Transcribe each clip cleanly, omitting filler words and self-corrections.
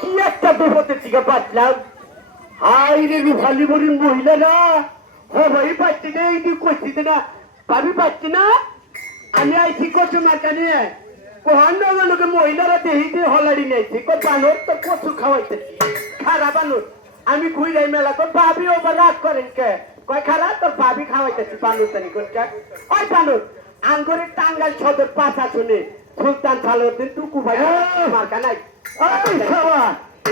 কি একটা বিপদের দিকে বাঁচলাম। হাই রে রুফালি বড়ি মহিলারা হবাই পাচ্ছি না, এই তুই করছিস না ভাবি পাচ্ছি না। আমি আইসি কচু মার্কা নিয়ে কোহান লোকে মহিলারা দেহিতে হলাড়ি নিয়েছি বানর তো কচু খাওয়াইতেছি খারাপ বানর। আমি ঘুরে মেলা কর ভাবি ওবার রাগ করেন কে কয় খারাপ তোর ভাবি খাওয়াইতেছি বানর তানি করছে। ওই বানর আঙ্গুরের টাঙ্গাল সদর পাশা শুনে সুলতান সালাউদ্দিন টুকু ভাই মার্কা নাই।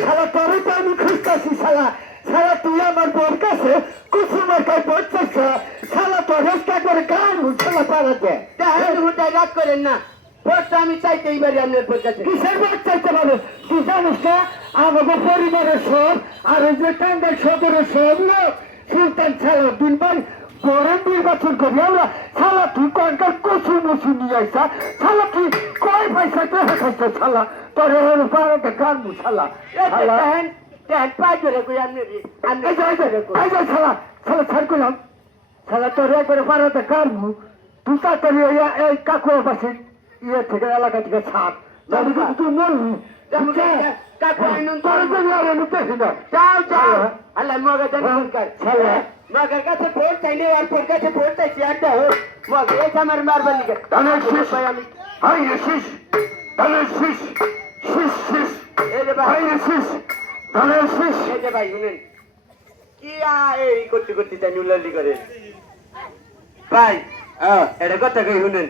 শালা তোরে তো আমি খুঁজতেছি শালা শালা তুই আমার বোর কাছে কুসুমের কাছে পড়ছিস শালা তোর রেস্কা করে গান শালা পারাতে রাগ করেন না। ভোটটা আমি চাইতে এইবারে আপনার ভোট কাছে কিসের ভোট চাইতে পারো তুই জানিস না আমাদের পরিবারের সব আর ওই যে টাঙ্গাইল সদরের সব লোক সুলতান সালাউদ্দিন ভাই বড় নির্বাচন করি আমরা। শালা তুই কয়েকটা কচু মচু নিয়ে আইসা শালা তুই কয় পয়সা দেখা খাইছ শালা তোর পাড়াতে গানবো শালা পাই করে কই আপনি শালা শালা ছাড় করলাম শালা তোর একবারে পাড়াতে গানবো তুই তাড়াতাড়ি এই কাকু বাসে ইয়ে থেকে এলাকা থেকে ছাড় তুই মরবি মগের কাছে ভোট চাইলে আর তোর কাছে ভোট চাইছি একটা হোক মগে আমার মারবার লিখে আমি শীষ ধানের শীষ শীষ শীষ ভাই শীষ ধানের শীষ এই যে ভাই শুনেন কি এই করতে করতে জানি উল্লালি করে ভাই এটা কথা কই শুনেন।